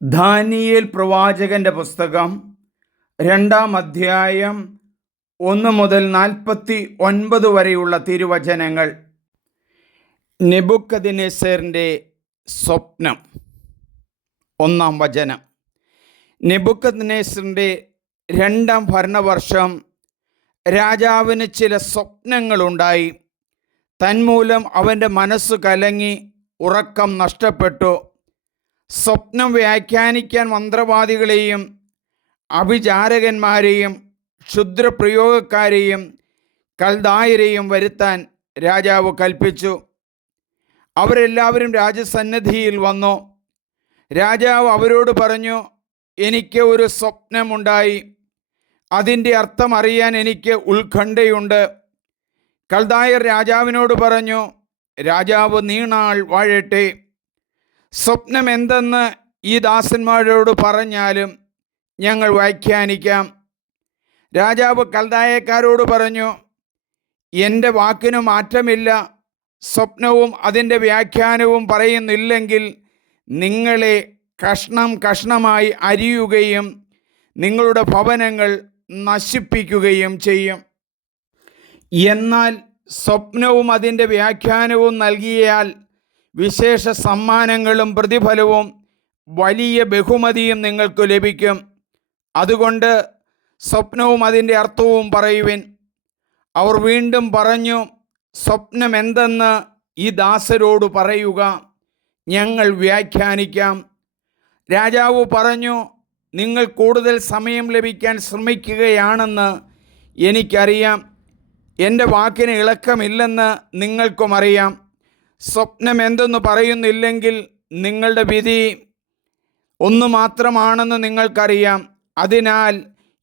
Daniel പ്രവാചകന്റെ പുസ്തകം 2-ാം അധ്യായം 1 മുതൽ 49 വരെയുള്ള തിരുവചനങ്ങൾ. നെബൂഖദ്നേസറിൻ്റെ സ്വപ്നം. 1-ാം വചനം. നെബൂഖദ്നേസറിൻ്റെ 2-ാം ഭരണവർഷം രാജാവിന് ചില സ്വപ്നങ്ങളുണ്ടായി. തന്മൂലം അവൻ്റെ മനസ്സ് കലങ്ങി ഉറക്കം നഷ്ടപ്പെട്ടു. സ്വപ്നം വ്യാഖ്യാനിക്കാൻ മന്ത്രവാദികളെയും അഭിചാരകന്മാരെയും ക്ഷുദ്രപ്രയോഗക്കാരെയും കൽദായരെയും വരുത്താൻ രാജാവ് കൽപ്പിച്ചു. അവരെല്ലാവരും രാജസന്നിധിയിൽ വന്നു. രാജാവ് അവരോട് പറഞ്ഞു, എനിക്ക് ഒരു സ്വപ്നമുണ്ടായി. അതിൻ്റെ അർത്ഥം അറിയാൻ എനിക്ക് ഉത്കണ്ഠയുണ്ട്. കൽദായർ രാജാവിനോട് പറഞ്ഞു, രാജാവ് നീണാൾ വാഴട്ടെ. സ്വപ്നം എന്തെന്ന് ഈ ദാസന്മാരോട് പറഞ്ഞാലും ഞങ്ങൾ വ്യാഖ്യാനിക്കാം. രാജാവ് കൽദായക്കാരോട് പറഞ്ഞു, എൻ്റെ വാക്കിന് മാറ്റമില്ല. സ്വപ്നവും അതിൻ്റെ വ്യാഖ്യാനവും പറയുന്നില്ലെങ്കിൽ നിങ്ങളെ കഷ്ണം കഷ്ണമായി അരിയുകയും നിങ്ങളുടെ ഭവനങ്ങൾ നശിപ്പിക്കുകയും ചെയ്യും. എന്നാൽ സ്വപ്നവും അതിൻ്റെ വ്യാഖ്യാനവും നൽകിയാൽ വിശേഷ സമ്മാനങ്ങളും പ്രതിഫലവും വലിയ ബഹുമതിയും നിങ്ങൾക്ക് ലഭിക്കും. അതുകൊണ്ട് സ്വപ്നവും അതിൻ്റെ അർത്ഥവും പറയുവിൻ. അവർ വീണ്ടും പറഞ്ഞു, സ്വപ്നം എന്തെന്ന് ഈ ദാസരോട് പറയുക, ഞങ്ങൾ വ്യാഖ്യാനിക്കാം. രാജാവ് പറഞ്ഞു, നിങ്ങൾ കൂടുതൽ സമയം ലഭിക്കാൻ ശ്രമിക്കുകയാണെന്ന് എനിക്കറിയാം. എൻ്റെ വാക്കിന് ഇളക്കമില്ലെന്ന് നിങ്ങൾക്കും അറിയാം. സ്വപ്നം എന്തെന്ന് പറയുന്നില്ലെങ്കിൽ നിങ്ങളുടെ വിധി ഒന്നു മാത്രമാണെന്ന് നിങ്ങൾക്കറിയാം. അതിനാൽ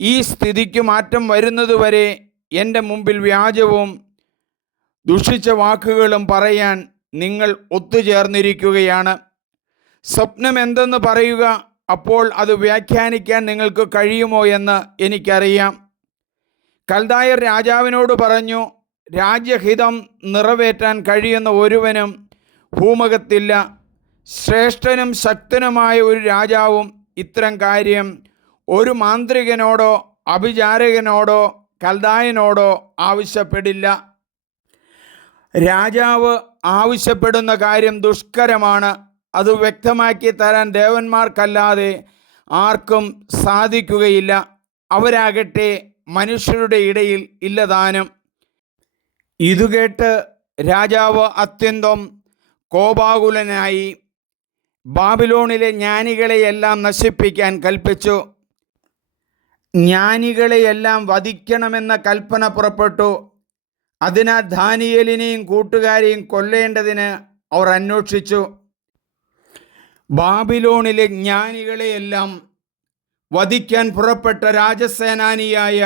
ഈ സ്ഥിതിക്ക് മാറ്റം വരുന്നതുവരെ എൻ്റെ മുമ്പിൽ വ്യാജവും ദുഷിച്ച വാക്കുകളും പറയാൻ നിങ്ങൾ ഒത്തുചേർന്നിരിക്കുകയാണ്. സ്വപ്നം എന്തെന്ന് പറയുക, അപ്പോൾ അത് വ്യാഖ്യാനിക്കാൻ നിങ്ങൾക്ക് കഴിയുമോ എന്ന് എനിക്കറിയാം. കൽദായർ രാജാവിനോട് പറഞ്ഞു, രാജ്യഹിതം നിറവേറ്റാൻ കഴിയുന്ന ഒരുവനും ഭൂമുഖത്തില്ല. ശ്രേഷ്ഠനും ശക്തനുമായ ഒരു രാജാവും ഇത്തരം കാര്യം ഒരു മാന്ത്രികനോടോ അഭിചാരകനോടോ കൽദായനോടോ ആവശ്യപ്പെടില്ല. രാജാവ് ആവശ്യപ്പെടുന്ന കാര്യം ദുഷ്കരമാണ്. അത് വ്യക്തമാക്കി തരാൻ ദേവന്മാർക്കല്ലാതെ ആർക്കും സാധിക്കുകയില്ല. അവരാകട്ടെ മനുഷ്യരുടെ ഇടയിൽ ഇല്ലതാനും. ഇതുകേട്ട് രാജാവ് അത്യന്തം കോപാകുലനായി ബാബിലോണിലെ ജ്ഞാനികളെയെല്ലാം നശിപ്പിക്കാൻ കൽപ്പിച്ചു. ജ്ഞാനികളെയെല്ലാം വധിക്കണമെന്ന കൽപ്പന പുറപ്പെട്ടു. അതിനാൽ ദാനിയേലിനെയും കൂട്ടുകാരെയും കൊല്ലേണ്ടതിന് അവർ അന്വേഷിച്ചു. ബാബിലോണിലെ ജ്ഞാനികളെയെല്ലാം വധിക്കാൻ പുറപ്പെട്ട രാജസേനാനിയായ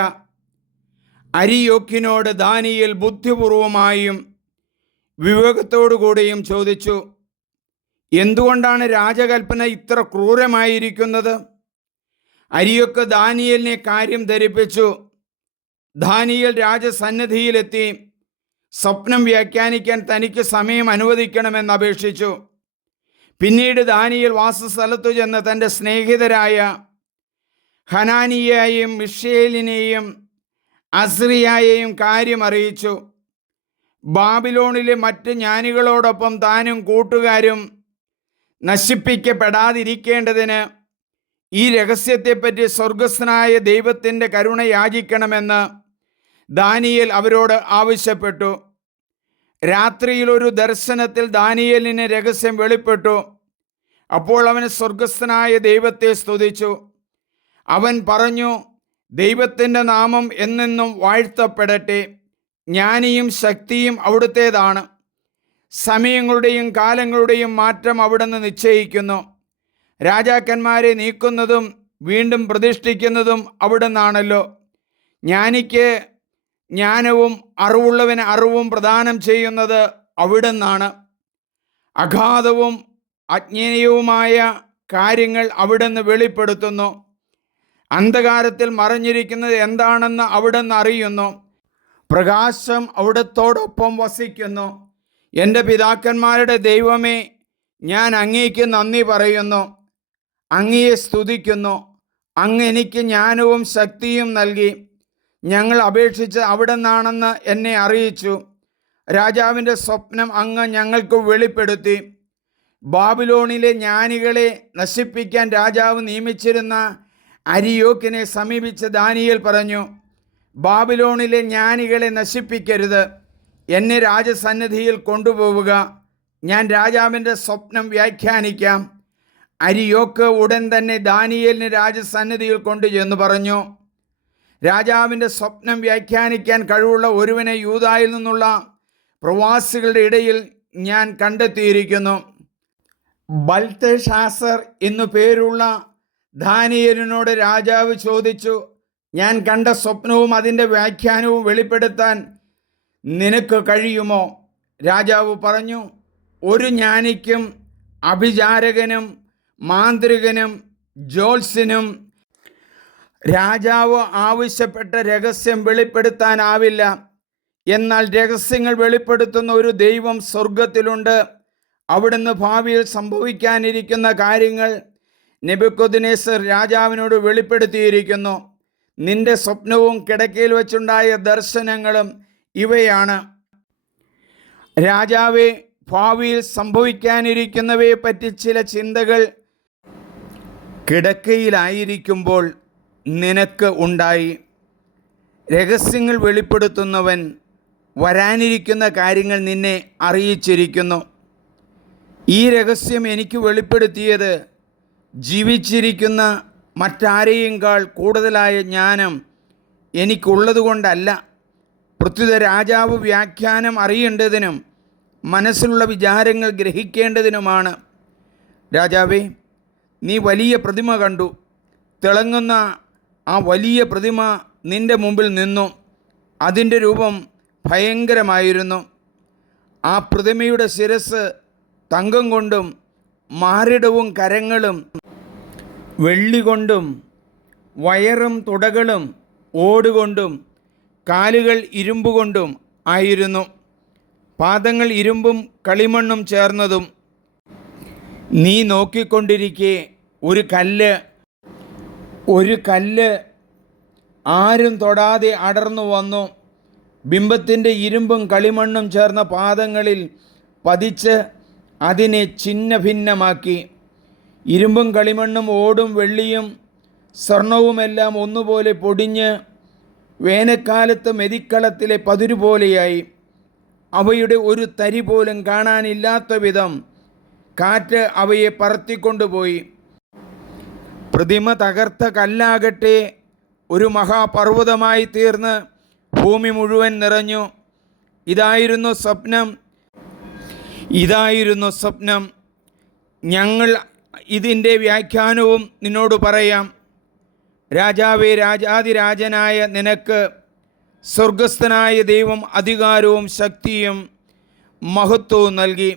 അരിയോക്കിനോട് ദാനിയേൽ ബുദ്ധിപൂർവമായും വിവേകത്തോടുകൂടിയും ചോദിച്ചു, എന്തുകൊണ്ടാണ് രാജകൽപ്പന ഇത്ര ക്രൂരമായിരിക്കുന്നത്? അരിയോക്ക് ദാനിയേലിനെ കാര്യം ധരിപ്പിച്ചു. ദാനിയേൽ രാജസന്നിധിയിലെത്തി സ്വപ്നം വ്യാഖ്യാനിക്കാൻ തനിക്ക് സമയം അനുവദിക്കണമെന്ന് അപേക്ഷിച്ചു. പിന്നീട് ദാനിയേൽ വാസസ്ഥലത്തു ചെന്ന് തൻ്റെ സ്നേഹിതരായ ഹനാനിയെയും മിഷേലിനെയും അസ്രിയായെയും കാര്യം അറിയിച്ചു. ബാബിലോണിലെ മറ്റ് ജ്ഞാനികളോടൊപ്പം താനും കൂട്ടുകാരും നശിപ്പിക്കപ്പെടാതിരിക്കേണ്ടതിന് ഈ രഹസ്യത്തെപ്പറ്റി സ്വർഗസ്ഥനായ ദൈവത്തിൻ്റെ കരുണ യാചിക്കണമെന്ന് ദാനിയേൽ അവരോട് ആവശ്യപ്പെട്ടു. രാത്രിയിൽ ഒരു ദർശനത്തിൽ ദാനിയേലിന് രഹസ്യം വെളിപ്പെട്ടു. അപ്പോൾ അവൻ സ്വർഗസ്ഥനായ ദൈവത്തെ സ്തുതിച്ചു. അവൻ പറഞ്ഞു, ദൈവത്തിൻ്റെ നാമം എന്നെന്നും വാഴ്ത്തപ്പെടട്ടെ. ജ്ഞാനിയും ശക്തിയും അവിടുത്തേതാണ്. സമയങ്ങളുടെയും കാലങ്ങളുടെയും മാറ്റം അവിടുന്ന് നിശ്ചയിക്കുന്നു. രാജാക്കന്മാരെ നീക്കുന്നതും വീണ്ടും പ്രതിഷ്ഠിക്കുന്നതും അവിടുന്നാണല്ലോ. ജ്ഞാനിക്ക് ജ്ഞാനവും അറിവുള്ളവന് അറിവും പ്രദാനം ചെയ്യുന്നത് അവിടുന്നാണ്. അഗാധവും അജ്ഞേയവുമായ കാര്യങ്ങൾ അവിടുന്ന് വെളിപ്പെടുത്തുന്നു. അന്ധകാരത്തിൽ മറഞ്ഞിരിക്കുന്നത് എന്താണെന്ന് അവിടുന്ന് അറിയുന്നു. പ്രകാശം അവിടുത്തോടൊപ്പം വസിക്കുന്നു. എൻ്റെ പിതാക്കന്മാരുടെ ദൈവമേ, ഞാൻ അങ്ങേക്ക് നന്ദി പറയുന്നു. അങ്ങയെ സ്തുതിക്കുന്നു. അങ്ങ് എനിക്ക് ജ്ഞാനവും ശക്തിയും നൽകി. ഞങ്ങൾ അപേക്ഷിച്ച് അവിടെ നിന്നാണെന്ന് എന്നെ അറിയിച്ചു. രാജാവിൻ്റെ സ്വപ്നം അങ്ങ് ഞങ്ങൾക്ക് വെളിപ്പെടുത്തി. ബാബിലോണിലെ ജ്ഞാനികളെ നശിപ്പിക്കാൻ രാജാവ് നിയമിച്ചിരുന്ന അരിയോക്കിനെ സമീപിച്ച് ദാനിയേൽ പറഞ്ഞു, ബാബിലോണിലെ ജ്ഞാനികളെ നശിപ്പിക്കരുത്. എന്നെ രാജസന്നിധിയിൽ കൊണ്ടുപോവുക. ഞാൻ രാജാവിൻ്റെ സ്വപ്നം വ്യാഖ്യാനിക്കാം. അരിയോക്ക് ഉടൻ തന്നെ ദാനിയേലിന് രാജസന്നിധിയിൽ കൊണ്ടുചെന്ന് പറഞ്ഞു, രാജാവിൻ്റെ സ്വപ്നം വ്യാഖ്യാനിക്കാൻ കഴിവുള്ള ഒരുവനെ യൂദായിൽ നിന്നുള്ള പ്രവാസികളുടെ ഇടയിൽ ഞാൻ കണ്ടെത്തിയിരിക്കുന്നു. ബൽത്ത്ശാസർ എന്നു പേരുള്ള ദാനിയേലിനോട് രാജാവ് ചോദിച്ചു, ഞാൻ കണ്ട സ്വപ്നവും അതിൻ്റെ വ്യാഖ്യാനവും വെളിപ്പെടുത്താൻ നിനക്ക് കഴിയുമോ? രാജാവ് പറഞ്ഞു, ഒരു ജ്ഞാനിക്കും അഭിചാരകനും മാന്ത്രികനും ജ്യോത്സ്യനും രാജാവ് ആവശ്യപ്പെട്ട രഹസ്യം വെളിപ്പെടുത്താനാവില്ല. എന്നാൽ രഹസ്യങ്ങൾ വെളിപ്പെടുത്തുന്ന ഒരു ദൈവം സ്വർഗത്തിലുണ്ട്. അവിടുന്ന് ഭാവിയിൽ സംഭവിക്കാനിരിക്കുന്ന കാര്യങ്ങൾ നെബൂഖദ്നേസർ രാജാവിനോട് വെളിപ്പെടുത്തിയിരിക്കുന്നു. നിന്റെ സ്വപ്നവും കിടക്കയിൽ വെച്ചുണ്ടായ ദർശനങ്ങളും ഇവയാണ്. രാജാവേ, ഭാവിയിൽ സംഭവിക്കാനിരിക്കുന്നവയെപ്പറ്റി ചില ചിന്തകൾ കിടക്കയിലായിരിക്കുമ്പോൾ നിനക്ക് ഉണ്ടായി. രഹസ്യങ്ങൾ വെളിപ്പെടുത്തുന്നവൻ വരാനിരിക്കുന്ന കാര്യങ്ങൾ നിന്നെ അറിയിച്ചിരിക്കുന്നു. ഈ രഹസ്യം എനിക്ക് വെളിപ്പെടുത്തിയത് ജീവിച്ചിരിക്കുന്ന മറ്റാരെയേക്കാൾ കൂടുതലായ ജ്ഞാനം എനിക്കുള്ളതുകൊണ്ടല്ല, പ്രത്യുത രാജാവ് വ്യാഖ്യാനം അറിയേണ്ടതിനും മനസ്സിലുള്ള വിചാരങ്ങൾ ഗ്രഹിക്കേണ്ടതിനുമാണ്. രാജാവേ, നീ വലിയ പ്രതിമ കണ്ടു. തിളങ്ങുന്ന ആ വലിയ പ്രതിമ നിന്റെ മുമ്പിൽ നിന്നു. അതിൻ്റെ രൂപം ഭയങ്കരമായിരുന്നു. ആ പ്രതിമയുടെ ശിരസ് തങ്കം കൊണ്ടും മാറിടവും കരങ്ങളും വെള്ളി കൊണ്ടും വയറും തുടകളും ഓടുകൊണ്ടും കാലുകൾ ഇരുമ്പ് കൊണ്ടും ആയിരുന്നു. പാദങ്ങൾ ഇരുമ്പും കളിമണ്ണും ചേർന്നതും. നീ നോക്കിക്കൊണ്ടിരിക്കെ ഒരു കല്ല് ആരും തൊടാതെ അടർന്നു വന്നു. ബിംബത്തിൻ്റെ ഇരുമ്പും കളിമണ്ണും ചേർന്ന പാദങ്ങളിൽ പതിച്ച് അതിനെ ഛിന്ന ഭിന്നമാക്കി. ഇരുമ്പും കളിമണ്ണും ഓടും വെള്ളിയും സ്വർണവുമെല്ലാം ഒന്നുപോലെ പൊടിഞ്ഞ് വേനൽക്കാലത്ത് മെതിക്കളത്തിലെ പതിരുപോലെയായി. അവയുടെ ഒരു തരി പോലും കാണാനില്ലാത്ത വിധം കാറ്റ് അവയെ പറത്തിക്കൊണ്ടുപോയി. പ്രതിമ തകർത്ത കല്ലാകട്ടെ ഒരു മഹാപർവ്വതമായി തീർന്ന് ഭൂമി മുഴുവൻ നിറഞ്ഞു. ഇതായിരുന്നു സ്വപ്നം. ഞങ്ങൾ ഇതിൻ്റെ വ്യാഖ്യാനവും നിന്നോട് പറയാം. രാജാവേ, രാജാതിരാജനായ നിനക്ക് സ്വർഗസ്ഥനായ ദൈവം അധികാരവും ശക്തിയും മഹത്വവും നൽകി.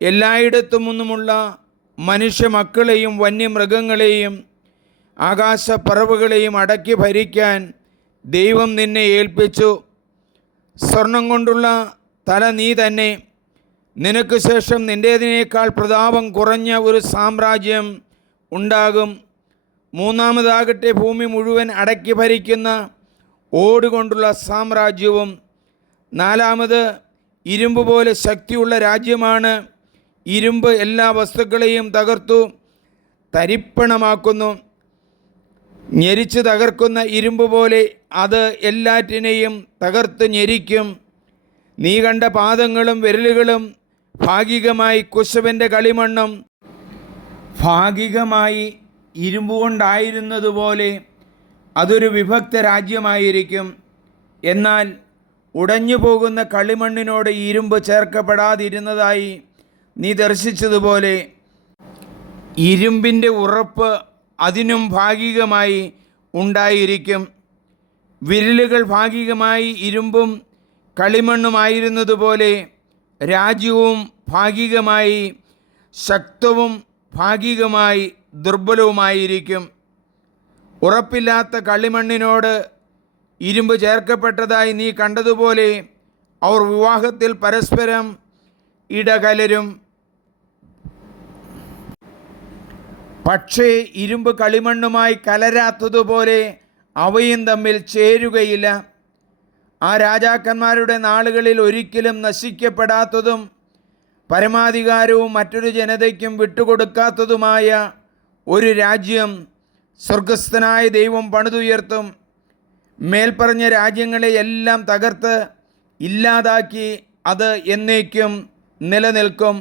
എല്ലായിടത്തും നിന്നുമുള്ള മനുഷ്യമക്കളെയും വന്യമൃഗങ്ങളെയും ആകാശപ്പറവുകളെയും അടക്കി ഭരിക്കാൻ ദൈവം നിന്നെ ഏൽപ്പിച്ചു. സ്വർണം കൊണ്ടുള്ള തല നീ തന്നെ. നിനക്ക് ശേഷം നിൻ്റേതിനേക്കാൾ പ്രതാപം കുറഞ്ഞ ഒരു സാമ്രാജ്യം ഉണ്ടാകും. മൂന്നാമതാകട്ടെ ഭൂമി മുഴുവൻ അടക്കി ഭരിക്കുന്ന ഓടുകൊണ്ടുള്ള സാമ്രാജ്യവും. നാലാമത് ഇരുമ്പ് പോലെ ശക്തിയുള്ള രാജ്യമാണ്. ഇരുമ്പ് എല്ലാ വസ്തുക്കളെയും തകർത്തു തരിപ്പണമാക്കുന്നു. ഞെരിച്ച് തകർക്കുന്ന ഇരുമ്പ് പോലെ അത് എല്ലാറ്റിനെയും തകർത്ത് ഞെരിക്കും. നീ കണ്ട പാദങ്ങളും വിരലുകളും ഭാഗികമായി കുശവൻ്റെ കളിമണ്ണും ഭാഗികമായി ഇരുമ്പുകൊണ്ടായിരുന്നതുപോലെ അതൊരു വിഭക്ത രാജ്യമായിരിക്കും. എന്നാൽ ഉടഞ്ഞു പോകുന്ന കളിമണ്ണിനോട് ഇരുമ്പ് ചേർക്കപ്പെടാതിരുന്നതായി നീ ദർശിച്ചതുപോലെ ഇരുമ്പിൻ്റെ ഉറപ്പ് അതിനും ഭാഗികമായി ഉണ്ടായിരിക്കും. വിരലുകൾ ഭാഗികമായി ഇരുമ്പും കളിമണ്ണുമായിരുന്നതുപോലെ രാജ്യവും ഭാഗികമായി ശക്തവും ഭാഗികമായി ദുർബലവുമായിരിക്കും. ഉറപ്പില്ലാത്ത കളിമണ്ണിനോട് ഇരുമ്പ് ചേർക്കപ്പെട്ടതായി നീ കണ്ടതുപോലെ അവർ വിവാഹത്തിൽ പരസ്പരം ഇടകലരും. പക്ഷേ ഇരുമ്പ് കളിമണ്ണുമായി കലരാത്തതുപോലെ അവയും തമ്മിൽ ചേരുകയില്ല. ആ രാജാക്കന്മാരുടെ നാളുകളിൽ ഒരിക്കലും നശിക്കപ്പെടാത്തതും പരമാധികാരവും മറ്റൊരു ജനതയ്ക്കും വിട്ടുകൊടുക്കാത്തതുമായ ഒരു രാജ്യം സ്വർഗസ്ഥനായ ദൈവം പണിതുയർത്തും. മേൽപ്പറഞ്ഞ രാജ്യങ്ങളെ എല്ലാം തകർത്ത് ഇല്ലാതാക്കി അത് എന്നേക്കും നിലനിൽക്കും.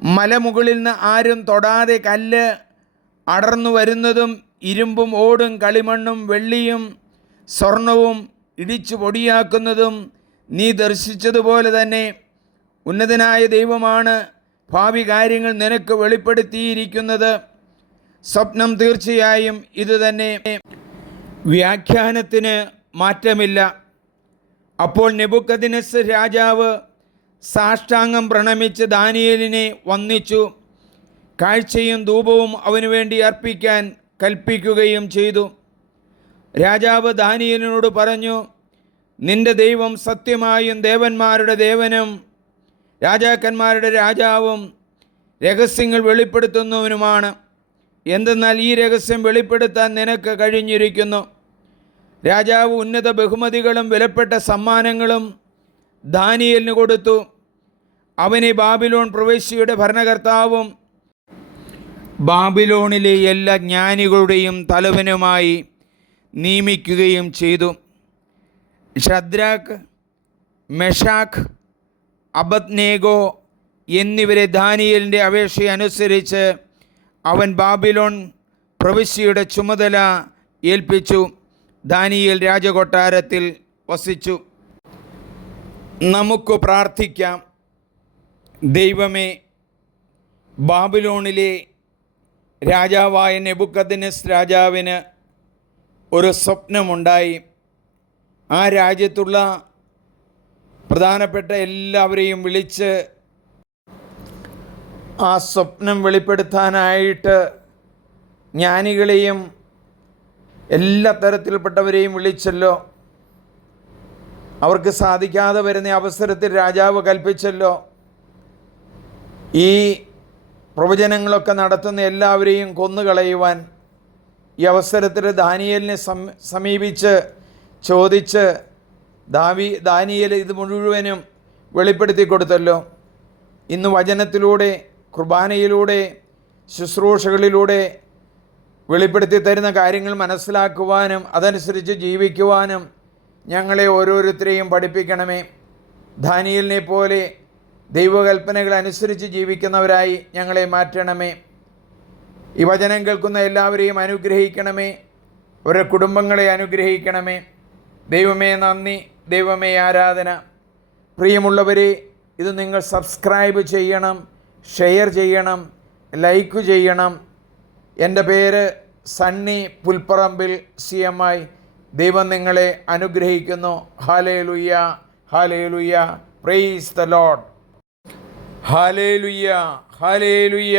മലമുകളിൽ നിന്ന് ആരും തൊടാതെ കല്ല് അടർന്നു വരുന്നതും ഇരുമ്പും ഓടും കളിമണ്ണും വെള്ളിയും സ്വർണവും ഇടിച്ചു പൊടിയാക്കുന്നതും നീ ദർശിച്ചതുപോലെ തന്നെ ഉന്നതനായ ദൈവമാണ് ഭാവി കാര്യങ്ങൾ നിനക്ക് വെളിപ്പെടുത്തിയിരിക്കുന്നത്. സ്വപ്നം തീർച്ചയായും ഇതുതന്നെ, വ്യാഖ്യാനത്തിന് മാറ്റമില്ല. അപ്പോൾ നെബൂഖദ്നേസർ രാജാവ് സാഷ്ടാംഗം പ്രണമിച്ച് ദാനിയേലിനെ വന്ദിച്ചു. കാഴ്ചയും ധൂപവും അവനു വേണ്ടി അർപ്പിക്കാൻ കൽപ്പിക്കുകയും ചെയ്തു. രാജാവ് ദാനിയേലിനോട് പറഞ്ഞു, നിന്റെ ദൈവം സത്യമായും ദേവന്മാരുടെ ദേവനും രാജാക്കന്മാരുടെ രാജാവും രഹസ്യങ്ങൾ വെളിപ്പെടുത്തുന്നവനുമാണ്. എന്തെന്നാൽ ഈ രഹസ്യം വെളിപ്പെടുത്താൻ നിനക്ക് കഴിഞ്ഞിരിക്കുന്നു. രാജാവ് ഉന്നത ബഹുമതികളും വിലപ്പെട്ട സമ്മാനങ്ങളും ദാനിയേലിന് കൊടുത്തു. അവനെ ബാബിലോൺ പ്രവിശ്യയുടെ ഭരണകർത്താവും ബാബിലോണിലെ എല്ലാ ജ്ഞാനികളുടെയും തലവനുമായി നിയമിക്കുകയും ചെയ്തു. ശദ്രാക്ക്, മെഷാക്ക്, അബദ്നേഗോ എന്നിവരെ ദാനിയേലിൻ്റെ അപേക്ഷയനുസരിച്ച് അവൻ ബാബിലോൺ പ്രവിശ്യയുടെ ചുമതല ഏൽപ്പിച്ചു. ദാനിയേൽ രാജകൊട്ടാരത്തിൽ വസിച്ചു. നമുക്ക് പ്രാർത്ഥിക്കാം. ദൈവമേ, ബാബിലോണിലെ രാജാവായ നെബൂഖദ്നേസർ രാജാവിന് ഒരു സ്വപ്നമുണ്ടായി. ആ രാജ്യത്തുള്ള പ്രധാനപ്പെട്ട എല്ലാവരെയും വിളിച്ച് ആ സ്വപ്നം വെളിപ്പെടുത്താനായിട്ട് ജ്ഞാനികളെയും എല്ലാ തരത്തിൽപ്പെട്ടവരെയും വിളിച്ചല്ലോ. അവർക്ക് സാധിക്കാതെ വരുന്ന അവസരത്തിൽ രാജാവ് കൽപ്പിച്ചല്ലോ, ഈ പ്രവചനങ്ങളൊക്കെ നടത്തുന്ന എല്ലാവരെയും കൊന്നുകളയുവാൻ. ഈ അവസരത്തിൽ ദാനിയേലിനെ സമീപിച്ച് ചോദിച്ച് ദാനിയേൽ ഇത് മുഴുവനും വെളിപ്പെടുത്തി കൊടുത്തല്ലോ. ഇന്ന് വചനത്തിലൂടെ, കുർബാനയിലൂടെ, ശുശ്രൂഷകളിലൂടെ വെളിപ്പെടുത്തി തരുന്ന കാര്യങ്ങൾ മനസ്സിലാക്കുവാനും അതനുസരിച്ച് ജീവിക്കുവാനും ഞങ്ങളെ ഓരോരുത്തരെയും പഠിപ്പിക്കണമേ. ദാനിയേലിനെ പോലെ ദൈവകൽപ്പനകൾ അനുസരിച്ച് ജീവിക്കുന്നവരായി ഞങ്ങളെ മാറ്റണമേ. ഈ വചനം കേൾക്കുന്ന എല്ലാവരെയും അനുഗ്രഹിക്കണമേ. അവരുടെ കുടുംബങ്ങളെ അനുഗ്രഹിക്കണമേ. ദൈവമേ നന്ദി, ദൈവമേ ആരാധന. പ്രിയമുള്ളവരെ, ഇത് നിങ്ങൾ സബ്സ്ക്രൈബ് ചെയ്യണം, ഷെയർ ചെയ്യണം, ലൈക്ക് ചെയ്യണം. എൻ്റെ പേര് സണ്ണി പുൽപ്പറമ്പിൽ CMI. ദൈവം നിങ്ങളെ അനുഗ്രഹിക്കുന്നു. Hallelujah, hallelujah. Praise the Lord. Hallelujah, hallelujah.